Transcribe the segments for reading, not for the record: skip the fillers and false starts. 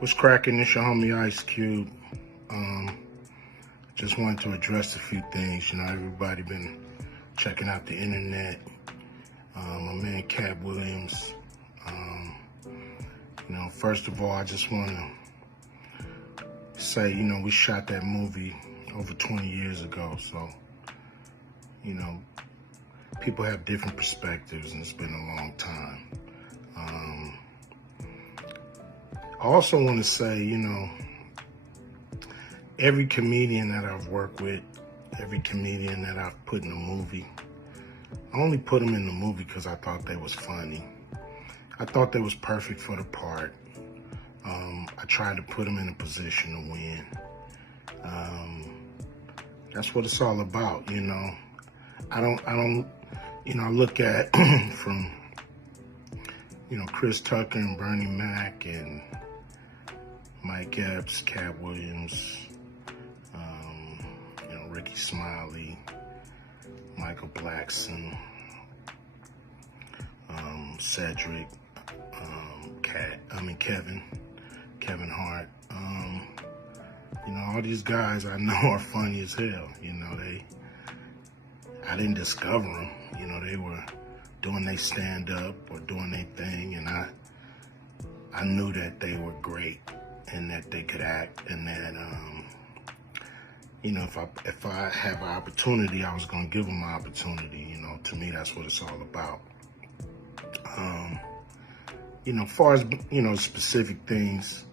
What's cracking? It's your homie Ice Cube. Just wanted to address a few things. Everybody been checking out the internet. My man Katt Williams. First of all, I just want to say, we shot that movie over 20 years ago. So, people have different perspectives, and it's been a long time. I also want to say, every comedian that I've worked with, every comedian that I've put in a movie, I only put them in the movie because I thought they was funny. I thought they was perfect for the part. I tried to put them in a position to win. That's what it's all about, I look at from, Chris Tucker and Bernie Mac and Mike Epps, Katt Williams, Rickey Smiley, Michael Blackson, Cedric, Kevin Hart. All these guys I know are funny as hell. I didn't discover them. They were doing their stand-up or doing their thing, and I knew that they were great and that they could act, and that if I have an opportunity, I was gonna give them an opportunity. To me, that's what it's all about. As far as specific things,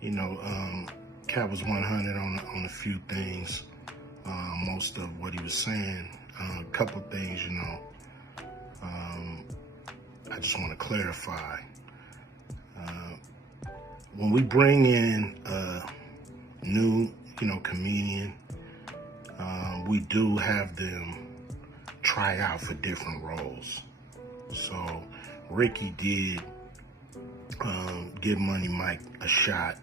Katt was 100 on a few things. Most of what he was saying, a couple things, I just want to clarify. When we bring in a new, comedian, we do have them try out for different roles. So Rickey did give Money Mike a shot.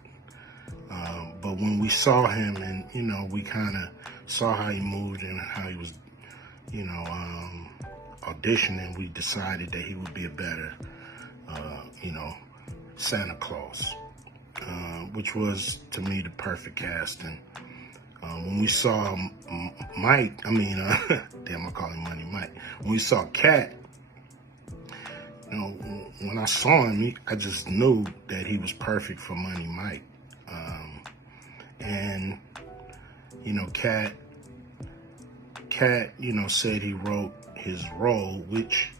But when we saw him and, we kind of saw how he moved and how he was, auditioning, we decided that he would be a better, Santa Claus, which was, to me, the perfect casting. When we saw Mike, damn, I call him Money Mike. When we saw Katt, when I saw him, I just knew that he was perfect for Money Mike. And, Katt, said he wrote his role, which,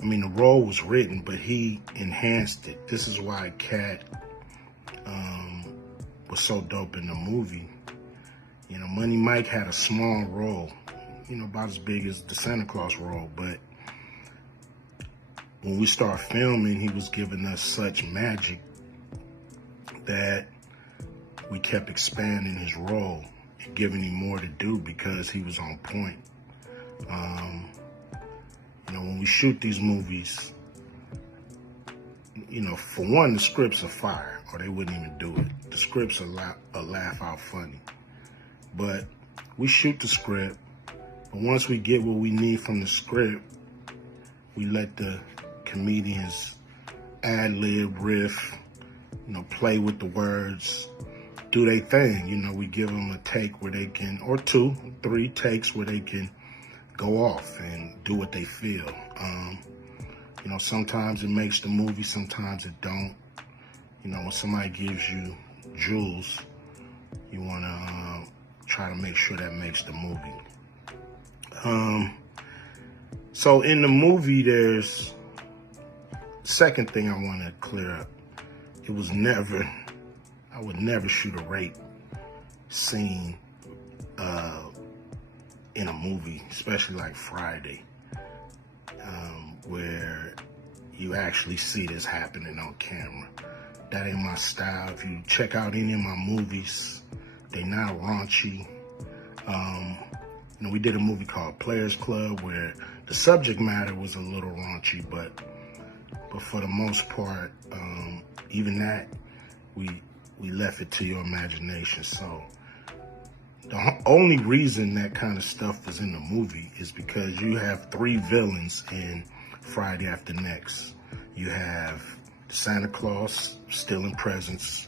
the role was written, but he enhanced it. This is why Katt was so dope in the movie. Money Mike had a small role, about as big as the Santa Claus role, but when we started filming, he was giving us such magic that we kept expanding his role and giving him more to do because he was on point. When we shoot these movies, for one, the scripts are fire, or they wouldn't even do it. The scripts are laugh out funny. But we shoot the script, but once we get what we need from the script, we let the comedians ad-lib, riff, play with the words, do their thing. We give them a take where they can, or 2, 3 takes where they can go off and do what they feel. Sometimes it makes the movie, sometimes it don't. When somebody gives you jewels, you want to try to make sure that makes the movie. So in the movie, there's second thing I want to clear up. I would never shoot a rape scene in a movie, especially like Friday, where you actually see this happening on camera. That ain't my style. If you check out any of my movies, they not raunchy. We did a movie called Players Club where the subject matter was a little raunchy, but for the most part, even that, we left it to your imagination. So the only reason that kind of stuff was in the movie is because you have 3 villains in Friday After Next. You have Santa Claus stealing presents.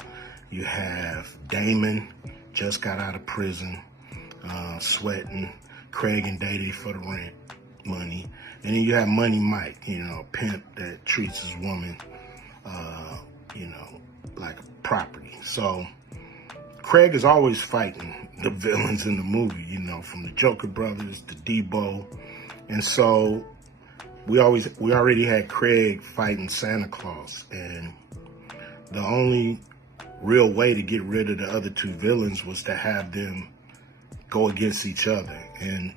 You have Damon, just got out of prison, sweating. Craig indicted for the rent money. And then you have Money Mike, a pimp that treats his woman, like a property. So Craig is always fighting the villains in the movie, from the Joker brothers to Debo. And so we already had Craig fighting Santa Claus. And the only real way to get rid of the other two villains was to have them go against each other. And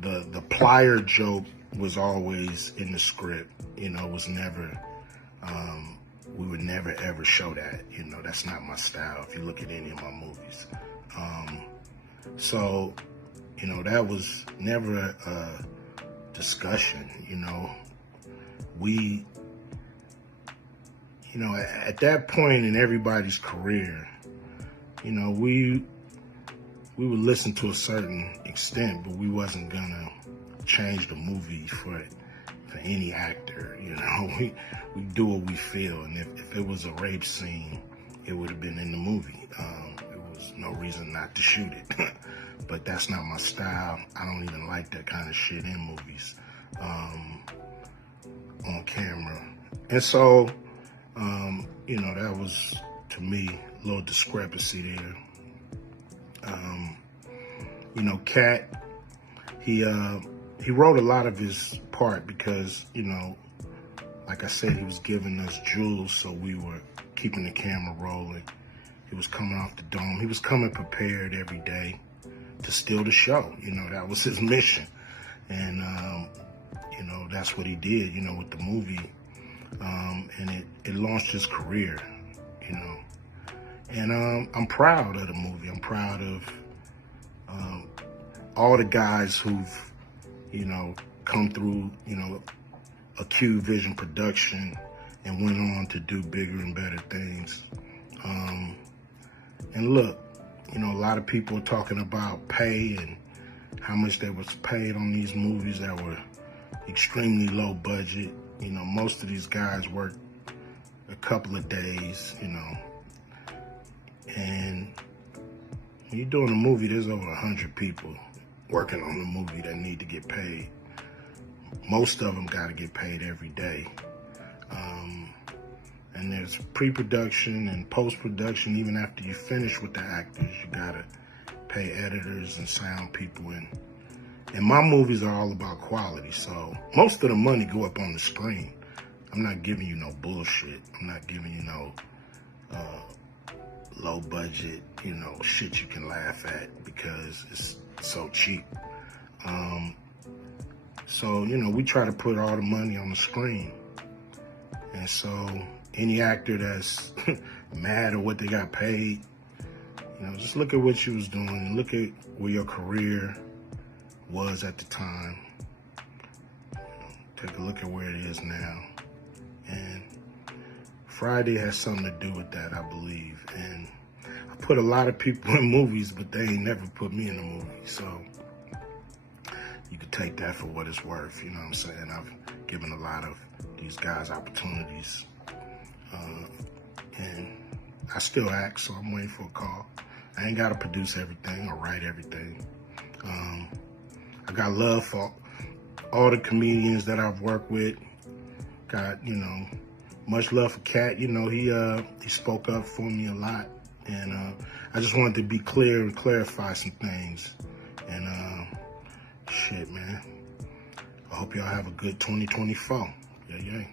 the plier joke was always in the script, was never, we would never ever show that, that's not my style if you look at any of my movies. So, that was never a discussion, we, at that point in everybody's career, we would listen to a certain extent, but we wasn't gonna change the movie for any actor, we do what we feel, and if it was a rape scene, it would have been in the movie. There was no reason not to shoot it, but that's not my style. I don't even like that kind of shit in movies, on camera. And so, that was, to me, a little discrepancy there. Katt, he wrote a lot of his part because, like I said, he was giving us jewels, so we were keeping the camera rolling. He was coming off the dome. He was coming prepared every day to steal the show. That was his mission. And, that's what he did, with the movie. And it launched his career, And I'm proud of the movie. I'm proud of all the guys who've, come through, a Q Vision production and went on to do bigger and better things. And look, a lot of people are talking about pay and how much they was paid on these movies that were extremely low budget. Most of these guys work a couple of days, and when you're doing a movie, there's over 100 people working on the movie that need to get paid. Most of them got to get paid every day. And there's pre-production and post-production. Even after you finish with the actors, you got to pay editors and sound people. And my movies are all about quality, so most of the money go up on the screen. I'm not giving you no bullshit. I'm not giving you no low budget, shit you can laugh at because it's so cheap. So, we try to put all the money on the screen. And so any actor that's mad at what they got paid, just look at what you was doing. Look at where your career was at the time. Take a look at where it is now. And Friday has something to do with that, I believe. And I put a lot of people in movies, but they ain't never put me in a movie. So you could take that for what it's worth, you know what I'm saying? I've given a lot of these guys opportunities. And I still act, so I'm waiting for a call. I ain't gotta produce everything or write everything. I got love for all the comedians that I've worked with. Got, much love for Katt. He spoke up for me a lot. And I just wanted to be clear and clarify some things. And shit, man. I hope y'all have a good 2024. Yeah.